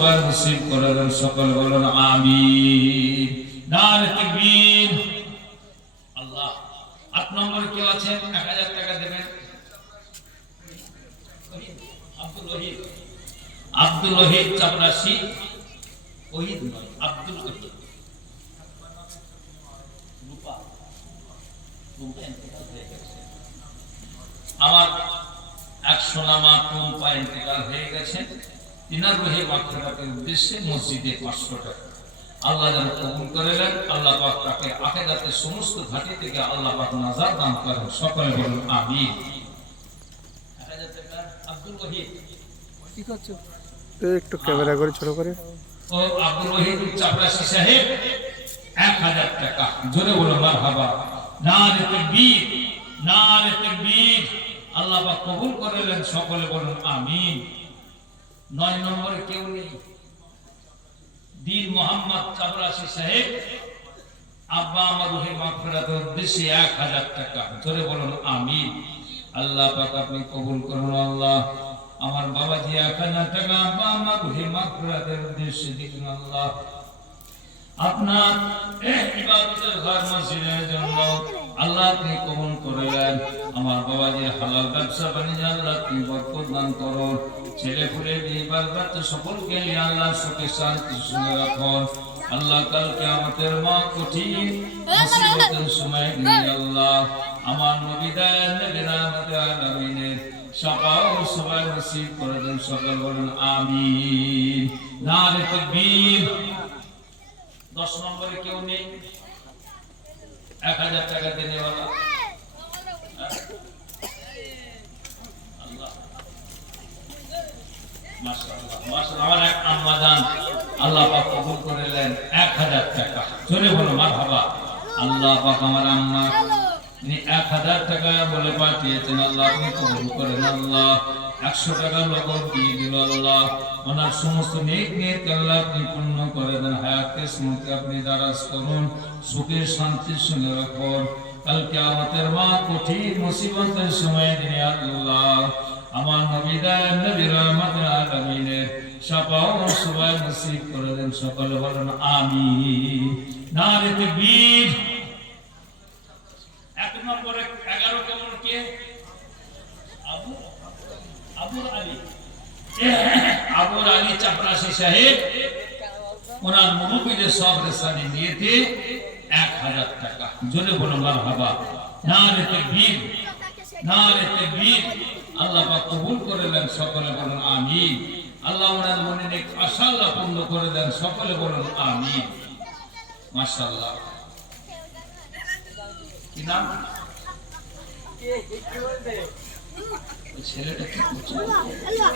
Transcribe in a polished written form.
সবাই নসিব করে দেন, সকল বলুন আমিন। নারে তাকবীর। আল্লাহ। 8 নম্বরে কেউ আছেন? 1000 টাকা দেবেন। আব্দুল ওহিদ চাপরাশি। ওহিদ নয়, আব্দুল ওহিদ। আমার এক সোনামা টুম্পা ইন্তেকাল হয়ে গেছেন। তিনার রুহে মাগফিরাতের উদ্দেশ্যে মসজিদে 500 টাকা আল্লাহ যেন কবুল করে নেন। আল্লাহ পাক তাকে আখিরাতের সমস্ত ঘাটি থেকে আল্লাহ পাক নাজাত দান করেন, সকলে বলুন আমিন। 1000 টাকা আব্দুল ওহিদ। কি করছো? একটু ক্যামেরা করে ছোট করে। ও আব্দুল ওহিদ চাপরাশি সাহেব 1000 টাকা। জোরে বলো মারহাবা। নারে তাকবীর, নারে তাকবীর। আল্লাহ পাক কবুল করে নেন, সকলে বলুন আমিন। 9 নম্বরে কেউ নেই? দীন মোহাম্মদ চাপরাশি সাহেব আব্বা আমার রুহে মাগফিরাতের উদ্দেশ্যে 1000 টাকা। জোরে বলুন আমিন। আল্লাহ পাক আপনি কবুল করুন। আল্লাহ আমার বাবাজি 1000 টাকা আব্বা আমার রুহে মাগফিরাতের উদ্দেশ্যে দিন। আল্লাহ আপনার ইবাদতের ঘর মসজিদের জন্য আল্লাহ আপনি কবুল করেন। আমার বাবাজির হালাল ব্যবসা বাণিজ্য আল্লাহ আপনি বরকত দান করুন। ছেলে পুলে বিয়ে বাচ্চা সকলকে নিয়ে আল্লাহ সুখে শান্তির সঙ্গে রাখুন। আল্লাহ কালকে আমাদের মা কঠিন মুসিবতের সময় নিয়ে আল্লাহ আমার নবী দয়াল নবী রাহমাতুল আলামিনের শাফাও সবাই নসিব করে দেন, সকল বলুন আমিন। নারে তাকবীর। 10 নম্বরে কেউ নেই? 1000 টাকা দেনেওয়ালা। আল্লাহ মাশাআল্লাহ মাশাআল্লাহ। আমার এক আম্মা জান আল্লাহ পাক কবুল করলেন 1000 টাকা। জোরে বলো মারহাবা। আল্লাহ পাক আমার আম্মা তিনি 1000 টাকা বলে পাঠিয়েছেন, আল্লাহ আপনি কবুল করেন। আল্লাহ 100 টাকা নগদ দিয়ে দিল। আল্লাহ ওনার সমস্ত নেক নিয়ত আল্লাহ আপনি পূর্ণ করে দেন। হায়াতের স্মৃতি আপনি দারাজ করুন, সুখের শান্তির সঙ্গে রাখুন। কাল কিয়ামতের মা কঠিন মুসিবতের সময় দিনে আল্লাহ আমার নবী দয়াল নবী রাহমাতুল আলামিনের শাফাও সবাই নসিব করে দেন, সকলে বলেন আমিন। নারে তাকবীর। 1 নম্বরে 11 কেমন কে? আবুল আলী। আবুল আলী চাপরাশি সাহেব ওনার মুরব্বিদের সব রেসানি নিয়েতে 1000 টাকা। জোরে বলো মারহাবা। নারে তাকবীর, নারে তাকবীর। আল্লাহ পাক কবুল করে নেন, সকলে বলুন আমিন। আল্লাহ ওনার মনের এক আশা আল্লাহ পূর্ণ করে দেন, সকলে বলুন আমিন। মাশাআল্লাহ। কি নাম? ছেলেটা কি করছে?